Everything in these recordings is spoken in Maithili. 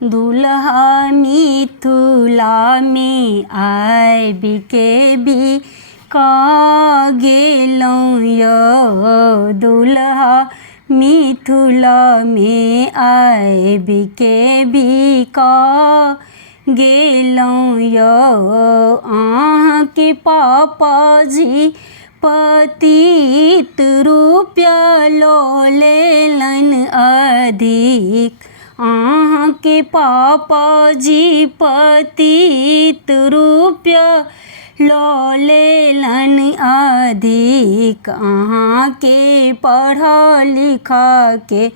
दुल्हा मिथिला में आबि के बिका गेलहुँ यौ। दुल्हा मिथिला में आबि के बिका गेलहुँ यौ। अहाँके पापाजी पतित रुपया लऽ लेलनि अधिक। अहाँके पापाजी पतित रुपया लऽ लेलनि अधिक। अहाँके पढ़ा लिखा के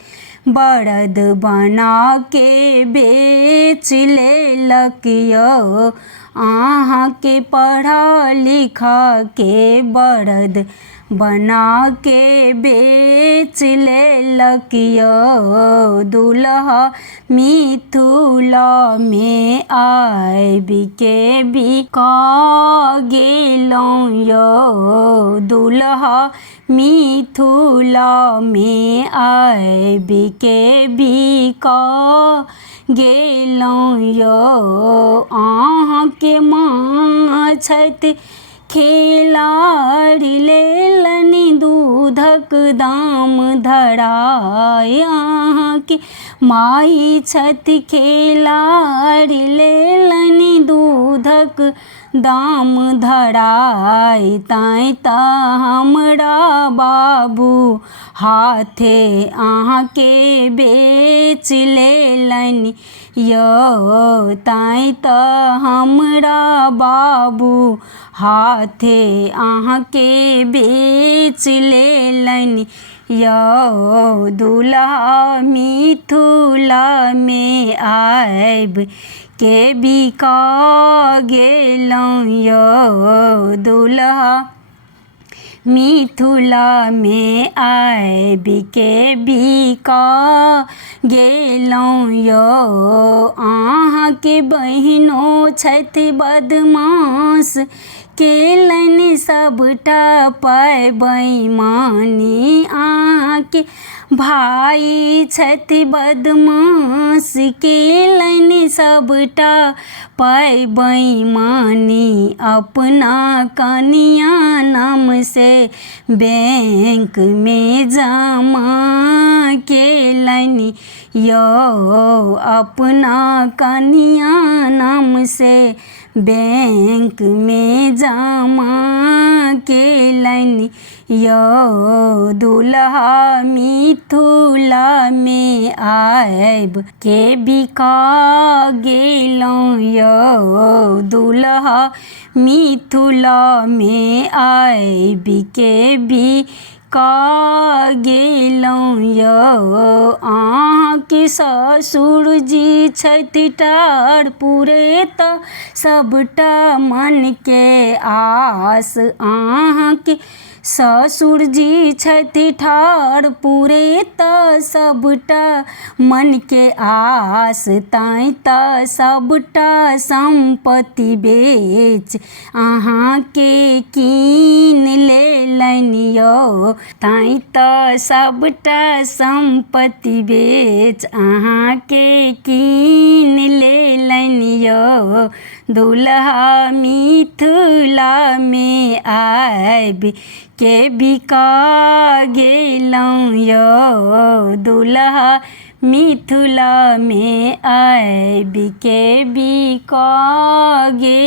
बरद बना के बेच लेलक यौ। अहाँके पढ़ा लिखा के बरद बना के बेच लेलक यौ। दुल्हा मिथिला में आबि के बिका गेलहुँ यौ। दुल्हा मिथिला में आबि के बिका गेलहुँ यौ। अहाँके माँ छथि खेलाड़ी लेलनि दूधक दाम धराय। अहाँके माई छथि खेलाड़ी लेलनि दूधक दाम धराय। तैं तऽ हमरा बाबू हाथे अहाँके बेच लेलनि यौ। तैं तऽ हमरा बाबू हाथे अहाँके बेच लेलनि यौ। दुल्हा मिथिला में आबि के बिका गेलहुँ यौ। दुल्हा मिथिला में आबि के बिका गेलहुँ यौ। अहाँके बहिनो छथि बदमाश केलनि सबटा पाइ बेईमानी। अहाँके भाई छथि बदमाश केलनि सबटा पाइ बेईमानी। अपना कनिया नाम से बैंक में जमा केलनि यौ। अपना कनिया नाम से बैंक में जमा केलनि यौ। दुल्हा मिथिला में आबि के बिका गेलहुँ यौ। दुल्हा मिथिला में आबि के बिका गेलहुँ यौ। अहाँके ससुर जी छथि ठाढ़ पुरैत सबटा मन के आस। अहाँके ससुर जी छथि ठाढ़ पुरैत सबटा मन के आस। तैं तऽ सबटा संपत्ति बेच अहाँके कीन लेलनि यौ। तैं तऽ सबटा संपत्ति बेच अहाँके कीन लेलनि यौ। दुल्हा मिथिला में आबि के बिका गेलहुँ यौ। दुल्हा मिथिला में आबि के बिका गेलहुँ।